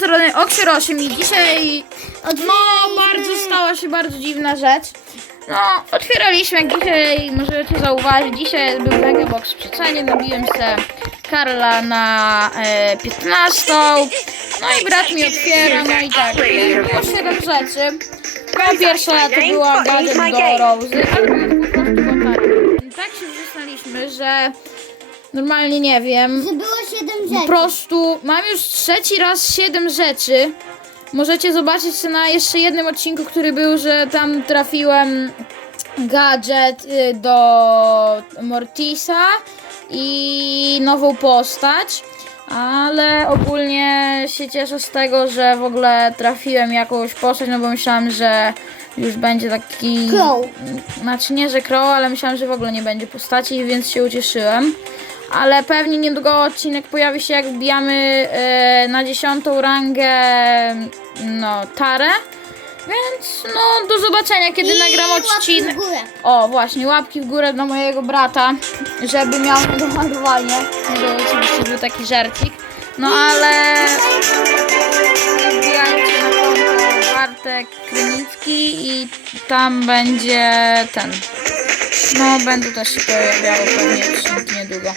strony Oksyrosiem i dzisiaj no bardzo stała się bardzo dziwna rzecz. No, otwieraliśmy dzisiaj, możecie zauważyć, dzisiaj był Megabox w przecenie, nabiłem se Karla na e, 15. No i brat mi otwiera, no i tak, było 7 rzeczy. No pierwsza to była gadżet do Rozy, ale były po prostu baterie. Tak się wrzesnęliśmy, że normalnie nie wiem, Że było 7 po rzeczy. prostu mam już trzeci raz 7 rzeczy. Możecie zobaczyć na jeszcze jednym odcinku, który był, że tam trafiłem gadżet y, do Mortisa i nową postać. Ale ogólnie się cieszę z tego, że w ogóle trafiłem jakąś postać, no bo myślałam, że już będzie taki. Crow. Znaczy nie, że Crow, ale myślałam, że w ogóle nie będzie postaci, więc się ucieszyłem. Ale pewnie niedługo odcinek pojawi się, jak wbijamy e, na dziesiątą rangę no, Tarę. Więc no do zobaczenia, kiedy I nagram łapki odcinek. w górę. O, właśnie, łapki w górę dla mojego brata, żeby miał do ładowania. No to oczywiście był taki żarcik. No ale wbijajcie na konto Bartek Krynicki i tam będzie ten. No, będą też się pojawiały pewnie odcinki niedługo.